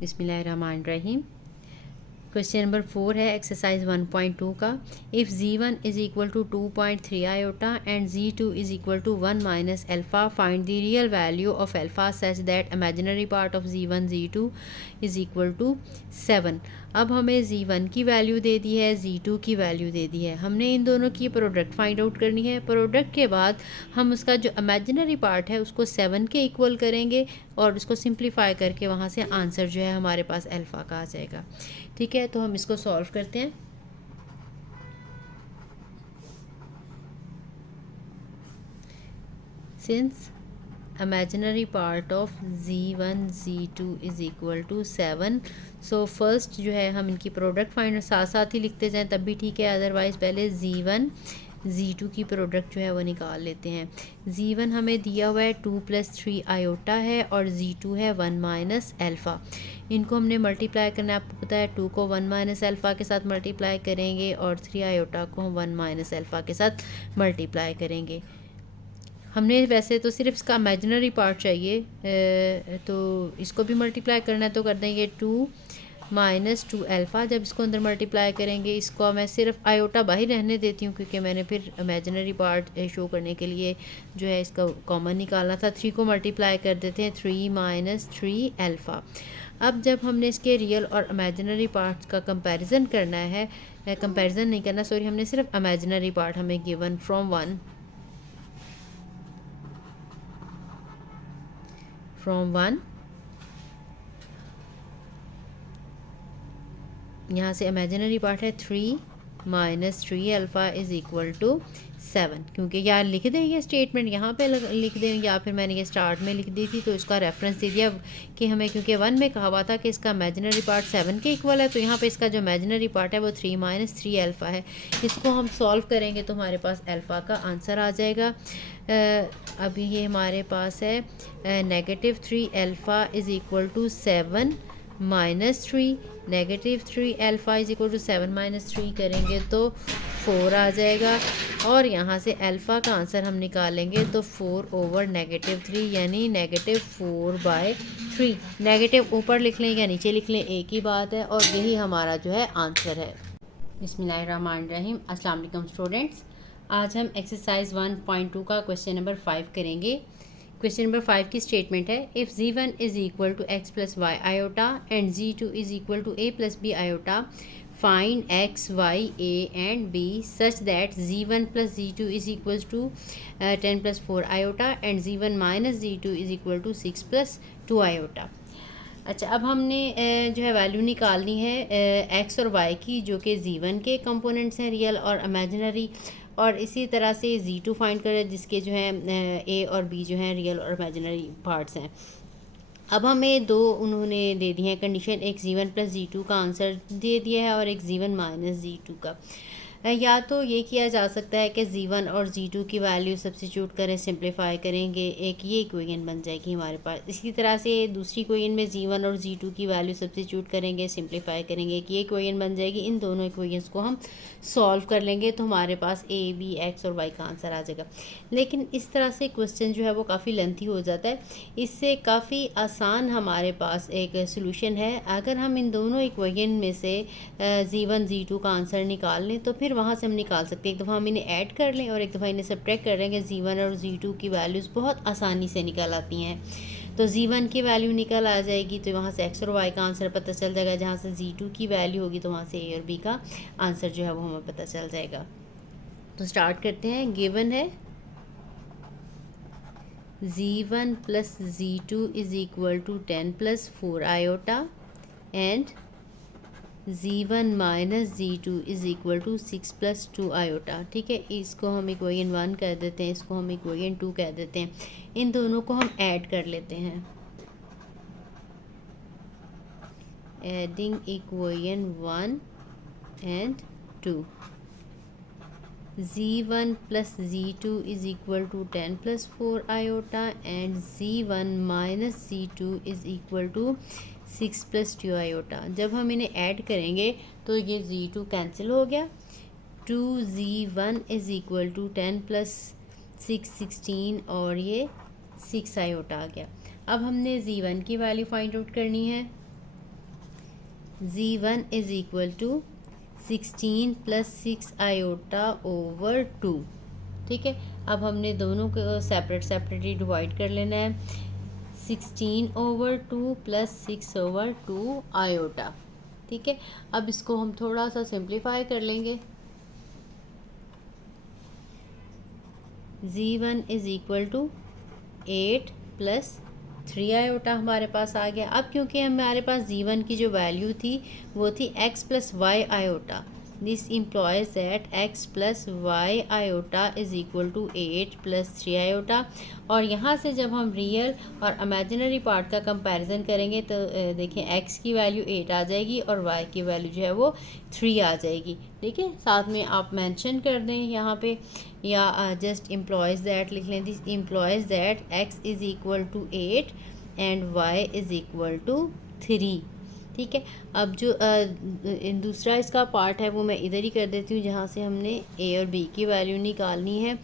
बिस्मिल्लाहिर्रहमानिर्रहीम। Question number 4 है exercise 1.2 का। If z1 is equal to 2.3 iota and z2 is equal to 1 minus alpha, find the real value of alpha such that imaginary part of z1 z2 is equal to 7। अब हमें z1 की value दे दी है, z2 की value दे दी है। हमने इन दोनों की product find out करनी है। प्रोडक्ट के बाद हम उसका जो इमेजिनरी पार्ट है उसको 7 के इक्वल करेंगे और उसको सिंप्लीफाई करके वहाँ से आंसर जो है हमारे पास अल्फ़ा का आ जाएगा। ठीक है, तो हम इसको सॉल्व करते हैं। Since imaginary part of z1 z2 is equal to 7, so first जो है हम इनकी प्रोडक्ट फाइंड साथ साथ ही लिखते जाएं तब भी ठीक है, अदरवाइज़ पहले z1 z2 की प्रोडक्ट जो है वो निकाल लेते हैं। z1 हमें दिया हुआ है 2 + 3 आयोटा है और z2 है 1 माइनस एल्फ़ा। इनको हमने मल्टीप्लाई करना है, आपको पता है 2 को 1 माइनस एल्फ़ा के साथ मल्टीप्लाई करेंगे और 3 आयोटा को हम 1 माइनस एल्फ़ा के साथ मल्टीप्लाई करेंगे। हमने वैसे तो सिर्फ इसका इमेजिनरी पार्ट चाहिए, तो इसको भी मल्टीप्लाई करना है तो कर देंगे 2 माइनस 2 अल्फ़ा। जब इसको अंदर मल्टीप्लाई करेंगे, इसको मैं सिर्फ आयोटा बाहर रहने देती हूँ क्योंकि मैंने फिर इमेजिनरी पार्ट शो करने के लिए जो है इसका कॉमन निकालना था। 3 को मल्टीप्लाई कर देते हैं, 3 माइनस 3 अल्फ़ा। अब जब हमने इसके रियल और इमेजिनरी पार्ट्स का कंपैरिजन करना है, कंपैरिजन नहीं करना सॉरी, हमने सिर्फ इमेजिनरी पार्ट हमें गिवन फ्रॉम 1 यहाँ से इमेजिनरी पार्ट है 3 minus 3 alpha is equal to 7। क्योंकि यार लिख दें ये स्टेटमेंट यहाँ पे लिख दें, या फिर मैंने ये स्टार्ट में लिख दी थी तो इसका रेफरेंस दे दिया कि हमें, क्योंकि 1 में कहा हुआ था कि इसका इमेजिनरी पार्ट 7 के इक्वल है, तो यहाँ पे इसका जो इमेजिनरी पार्ट है वो 3 माइनस 3 अल्फ़ा है। इसको हम सॉल्व करेंगे तो हमारे पास अल्फ़ा का आंसर आ जाएगा। अभी ये हमारे पास है -3 alpha is equal to 7 minus 3, -3 alpha is equal to 7 minus 3 करेंगे तो 4 आ जाएगा। और यहाँ से अल्फ़ा का आंसर हम निकालेंगे तो 4 ओवर -3 यानी -4/3। नेगेटिव ऊपर लिख लें या नीचे लिख लें, एक ही बात है, और यही हमारा जो है आंसर है। बिस्मिल्लाहिर्रहमानिर्रहीम। अस्सलाम वालेकुम स्टूडेंट्स, आज हम एक्सरसाइज 1.2 का क्वेश्चन नंबर 5 करेंगे। क्वेश्चन नंबर 5 की स्टेटमेंट है, if z1 is equal to x plus y iota and z2 is equal to a plus b iota, find x, y, a and b such that z1 plus z2 is equal to 10 plus 4 iota and z1 minus z2 is equal to 6 plus 2 iota. अच्छा, अब हमने जो है value निकालनी है x और y की, जो कि z1 के कंपोनेंट्स हैं रियल और इमेजिनरी, और इसी तरह से z2 फाइंड करें जिसके जो है a और b जो हैं रियल और इमेजिनरी पार्ट्स हैं। अब हमें दो उन्होंने दे दी है कंडीशन, एक z1 प्लस z2 का आंसर दे दिया है और एक z1 माइनस z2 का। या तो ये किया जा सकता है कि z1 और z2 की वैल्यू सब्स्टिट्यूट करें, सिंप्लीफाई करेंगे, एक ये इक्वेशन बन जाएगी हमारे पास। इसी तरह से दूसरी इक्वेशन में z1 और z2 की वैल्यू सब्स्टिट्यूट करेंगे, सिंप्लीफाई करेंगे, एक ये इक्वेशन बन जाएगी। इन दोनों इक्वेशंस को हम सॉल्व कर लेंगे तो हमारे पास a, b, x और y का आंसर आ जाएगा। लेकिन इस तरह से क्वेश्चन जो है वो काफ़ी लेंथी हो जाता है, इससे काफ़ी आसान हमारे पास एक सोल्यूशन है। अगर हम इन दोनों इक्वेशन में से z1 z2 का आंसर निकाल लें तो फिर वहाँ से हम निकाल सकते हैं। एक दफ़ा हम इन्हें ऐड कर लें और एक दफ़ा इन्हें सब्ट्रैक्ट कर लेंगे, z1 और z2 की वैल्यूज़ बहुत आसानी से निकल आती हैं। तो z1 की वैल्यू निकल आ जाएगी तो वहाँ से x और y का आंसर पता चल जाएगा, जहाँ से z2 की वैल्यू होगी तो वहाँ से a और b का आंसर जो है वो हमें पता चल जाएगा। तो स्टार्ट करते हैं। गिवन है z1 plus z2 is equal to 10 plus 4 iota and z1 minus z2 is equal to 6 plus 2 iota. ठीक है, इसको हम इक्वेशन 1 कह देते हैं, इसको हम इक्वेशन 2 कह देते हैं। इन दोनों को हम ऐड कर लेते हैं। Adding equation 1 and 2, z1 plus z2 is equal to 10 plus 4 iota and z1 minus z2 is equal to 6 plus 2 iota. जब हम इन्हें ऐड करेंगे तो ये z2 कैंसिल हो गया, 2z1 is equal to 10 plus 6 16 और ये 6 आयोटा आ गया। अब हमने z1 की वैल्यू फाइंड आउट करनी है। z1 is equal to 16 plus 6 iota over 2। ठीक है, अब हमने दोनों को सेपरेट सेपरेटली डिवाइड कर लेना है। 16 ओवर 2 प्लस 6 ओवर 2 आयोटा। ठीक है, अब इसको हम थोड़ा सा सिंप्लीफाई कर लेंगे। z1 is equal to 8 plus 3 iota हमारे पास आ गया। अब क्योंकि हमारे पास z1 की जो वैल्यू थी वो थी x plus y iota, this implies that x plus y iota is equal to 8 plus 3 iota. और यहाँ से जब हम रियल और इमेजिनरी पार्ट का कंपैरिजन करेंगे तो देखें x की वैल्यू 8 आ जाएगी और y की वैल्यू जो है वो 3 आ जाएगी। ठीक है, साथ में आप मेंशन कर दें यहाँ पे, या जस्ट इम्प्लॉयज़ दैट लिख लें। This implies that x is equal to 8 and y is equal to 3। ठीक है, अब जो दूसरा इसका पार्ट है वो मैं इधर ही कर देती हूँ जहाँ से हमने a और b की वैल्यू निकालनी है।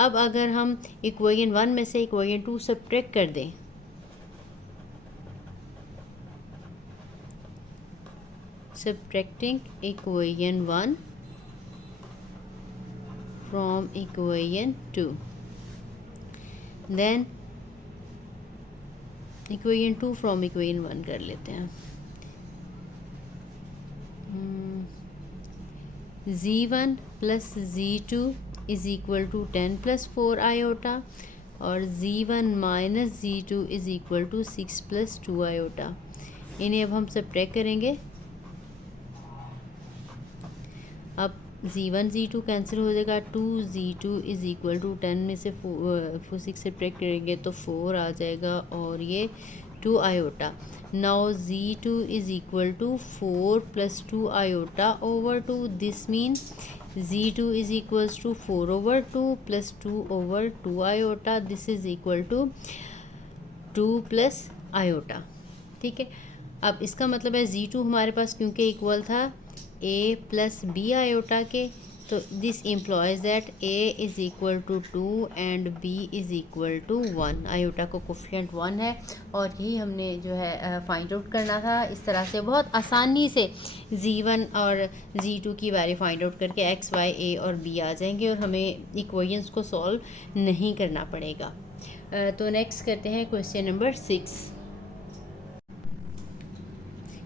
अब अगर हम इक्वेशन 1 में से इक्वेशन 2 सब्ट्रैक्ट कर दें, subtracting equation 1 from equation 2, then equation 2 from equation 1 कर लेते हैं। z1 plus z2 is equal to 10 plus 4 iota और z1 minus z2 is equal to 6 plus 2 iota. इन्हें अब हम सब्ट्रैक्ट करेंगे। अब z1 z2 कैंसिल हो जाएगा, 2z2 इज़ इक्वल टू 10 में से 6 सब्ट्रैक्ट करेंगे तो 4 आ जाएगा और ये 2 iota. Now z2 is equal to 4 plus 2 iota over 2, this mean z2 is equals to 4 over 2 plus 2 over 2 iota, this is equal to 2 plus iota. ठीक है, अब इसका मतलब है z2 हमारे पास क्योंकि इक्वल था a प्लस b आयोटा के, तो this implies that a is equal to 2 and b is equal to 1। Iota को कोफिशिएंट 1 है और यही हमने जो है फाइंड आउट करना था। इस तरह से बहुत आसानी से z1 और z2 की वैल्यू फाइंड आउट करके x, y, a और b आ जाएंगे और हमें इक्वेशंस को सॉल्व नहीं करना पड़ेगा। तो नेक्स्ट करते हैं क्वेश्चन नंबर 6।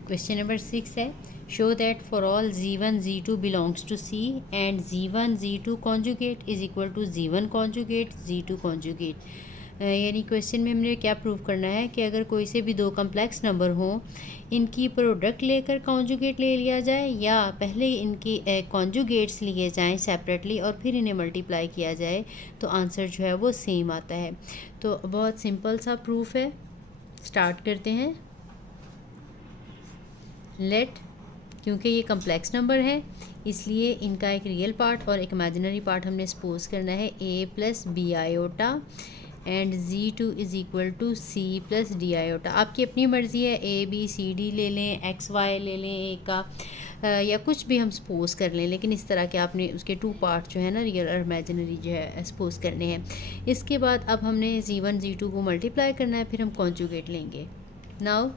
क्वेश्चन नंबर 6 है, show that for all z1 z2 belongs to C and z1 z2 conjugate is equal to z1 conjugate z2 conjugate। यानी क्वेश्चन में हमने क्या प्रूव करना है कि अगर कोई से भी दो कम्प्लेक्स नंबर हों, इनकी प्रोडक्ट लेकर कॉन्जुगेट ले लिया जाए या पहले इनकी कॉन्जुगेट्स लिए जाएं सेपरेटली और फिर इन्हें मल्टीप्लाई किया जाए तो आंसर जो है वो सेम आता है। तो बहुत सिंपल सा प्रूफ है, स्टार्ट करते हैं। लेट, क्योंकि ये कम्प्लेक्स नंबर है इसलिए इनका एक रियल पार्ट और एक इमेजिनरी पार्ट हमने सपोज करना है a plus b iota and z2 is equal to c plus d iota. आपकी अपनी मर्ज़ी है, a b c d ले लें, x y ले लें a का या कुछ भी हम सपोज कर लें, लेकिन इस तरह के आपने उसके 2 पार्ट जो है ना रियल और इमेजिनरी जो है सपोज करने हैं। इसके बाद अब हमने z1 z2 को मल्टीप्लाई करना है, फिर हम कॉन्जुगेट लेंगे। Now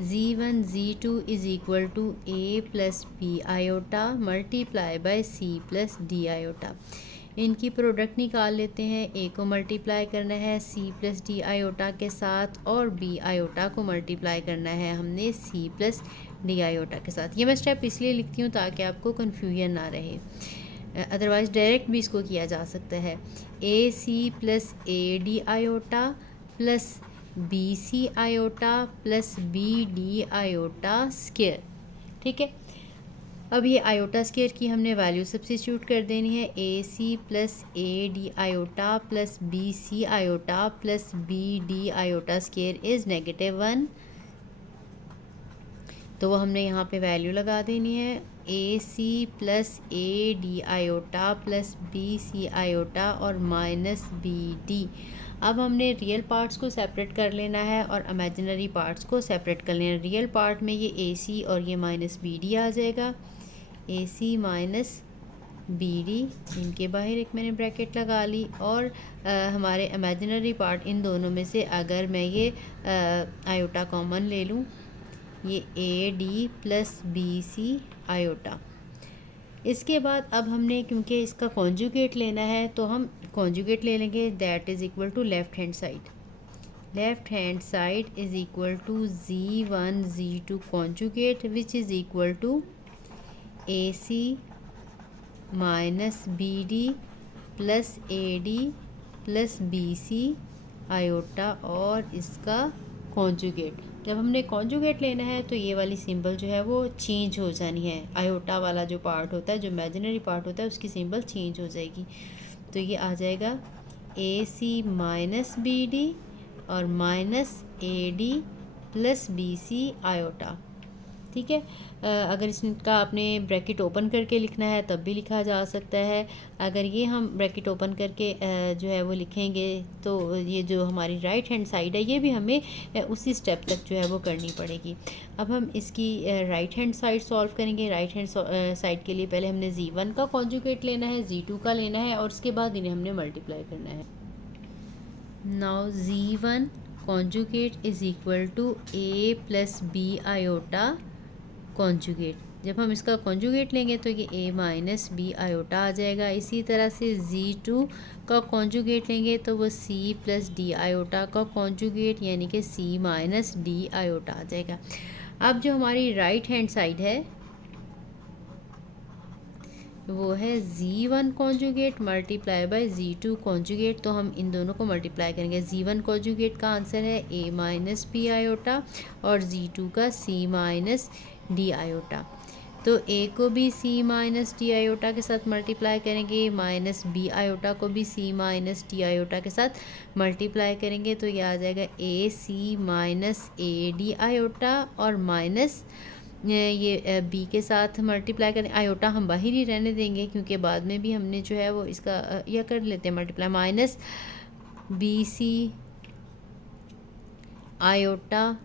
z1 z2 is equal to a plus b iota multiply by c plus d iota. इनकी प्रोडक्ट निकाल लेते हैं। a को मल्टीप्लाई करना है c प्लस डी आयोटा के साथ और b आयोटा को मल्टीप्लाई करना है हमने c प्लस डी आयोटा के साथ। ये मैं स्टेप इसलिए लिखती हूँ ताकि आपको कन्फ्यूजन ना रहे, अदरवाइज़ डायरेक्ट भी इसको किया जा सकता है। a c plus a d iota plus B C iota plus B D iota square. ठीक है, अब ये आयोटा स्क्वायर की हमने वैल्यू सब्स्टिट्यूट कर देनी है। A C plus A D iota plus B C iota plus B D iota square is -1, तो वो हमने यहाँ पे वैल्यू लगा देनी है। A C plus A D iota plus B C iota और माइनस बी डी। अब हमने रियल पार्ट्स को सेपरेट कर लेना है और इमेजिनरी पार्ट्स को सेपरेट कर लेना है। रियल पार्ट में ये ए सी और ये माइनस बी डी आ जाएगा, ए सी माइनस बी डी, इनके बाहर एक मैंने ब्रैकेट लगा ली। और हमारे इमेजिनरी पार्ट इन दोनों में से अगर मैं ये आयोटा कॉमन ले लूँ ये a d plus B C iota. इसके बाद अब हमने क्योंकि इसका कॉन्जुगेट लेना है तो हम कॉन्जुगेट ले लेंगे, that is equal to left hand side. Left hand side is equal to Z1 Z2 conjugate which is equal to AC minus BD plus AD plus BC iota और इसका कॉन्जुगेट। जब हमने कॉन्जुगेट लेना है तो ये वाली सिंबल जो है वो चेंज हो जानी है। आयोटा वाला जो पार्ट होता है, जो इमेजिनरी पार्ट होता है, उसकी सिंबल चेंज हो जाएगी। तो ये आ जाएगा AC माइनस BD और minus AD plus BC iota. ठीक है, अगर इसका आपने ब्रैकेट ओपन करके लिखना है तब भी लिखा जा सकता है। अगर ये हम ब्रैकेट ओपन करके जो है वो लिखेंगे तो ये जो हमारी राइट हैंड साइड है ये भी हमें उसी स्टेप तक जो है वो करनी पड़ेगी। अब हम इसकी राइट हैंड साइड सॉल्व करेंगे। राइट हैंड साइड के लिए पहले हमने Z1 का कॉन्जुगेट लेना है, Z2 का लेना है और उसके बाद इन्हें हमने मल्टीप्लाई करना है। Now Z1 conjugate is equal to A plus B iota conjugate. जब हम इसका कॉन्जुगेट लेंगे तो ये A माइनस B आयोटा आ जाएगा। इसी तरह से Z2 का कॉन्जुगेट लेंगे तो वो C प्लस D आयोटा का कॉन्जुगेट यानी कि C माइनस D आयोटा आ जाएगा। अब जो हमारी राइट हैंड साइड है वो है Z1 conjugate multiply by Z2 conjugate. तो हम इन दोनों को मल्टीप्लाई करेंगे। Z1 कॉन्जुगेट का आंसर है A माइनस B आयोटा और Z2 का C माइनस D आयोटा। तो A को भी C माइनस D आयोटा के साथ मल्टीप्लाई करेंगे, माइनस B आयोटा को भी C माइनस D आयोटा के साथ मल्टीप्लाई करेंगे तो ये आ जाएगा AC माइनस AD आयोटा और माइनस ये B के साथ मल्टीप्लाई करें। आयोटा हम बाहर ही रहने देंगे क्योंकि बाद में भी हमने जो है वो इसका यह कर लेते हैं मल्टीप्लाई। माइनस BC आयोटा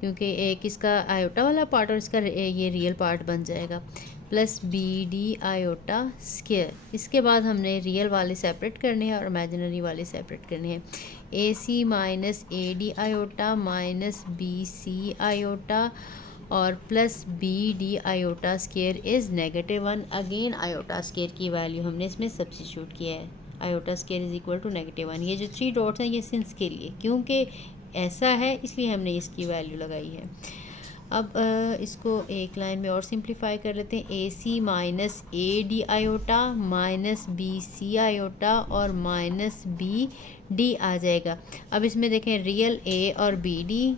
क्योंकि एक इसका आयोटा वाला पार्ट और इसका ये रियल पार्ट बन जाएगा, प्लस BD आयोटा स्क्वायर। इसके बाद हमने रियल वाले सेपरेट करने हैं और इमेजिनरी वाले सेपरेट करने हैं। AC minus AD iota minus BC iota और plus BD iota square is -1। Again iota square की वैल्यू हमने इसमें सब्स्टिट्यूट किया है। Iota square is equal to -1। ये जो 3 डॉट्स हैं ये सिंस के लिए, क्योंकि ऐसा है इसलिए हमने इसकी वैल्यू लगाई है। अब इसको एक लाइन में और सिंप्लीफाई कर लेते हैं। AC minus AD iota minus BC iota और माइनस BD आ जाएगा। अब इसमें देखें रियल A और BD,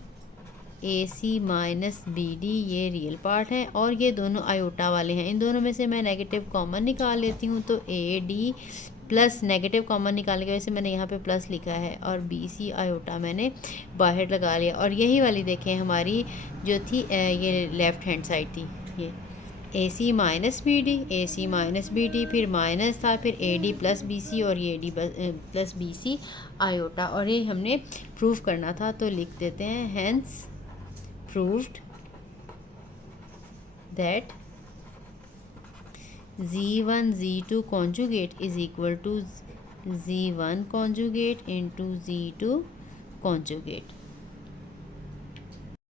AC माइनस BD ये रियल पार्ट है और ये दोनों आयोटा वाले हैं। इन दोनों में से मैं नेगेटिव कॉमन निकाल लेती हूँ तो AD प्लस नेगेटिव कॉमन निकालने की वजह से मैंने यहाँ पे प्लस लिखा है और BC आयोटा मैंने बाहर लगा लिया। और यही वाली देखें हमारी जो थी ये लेफ़्ट हैंड साइड थी, ये AC minus BD, AC minus BD फिर माइनस था, फिर AD प्लस BC और ये AD प्लस BC आयोटा। और ये हमने प्रूव करना था तो लिख देते हैं hence proved that Z1 Z2 conjugate is equal to Z1 conjugate into Z2 conjugate।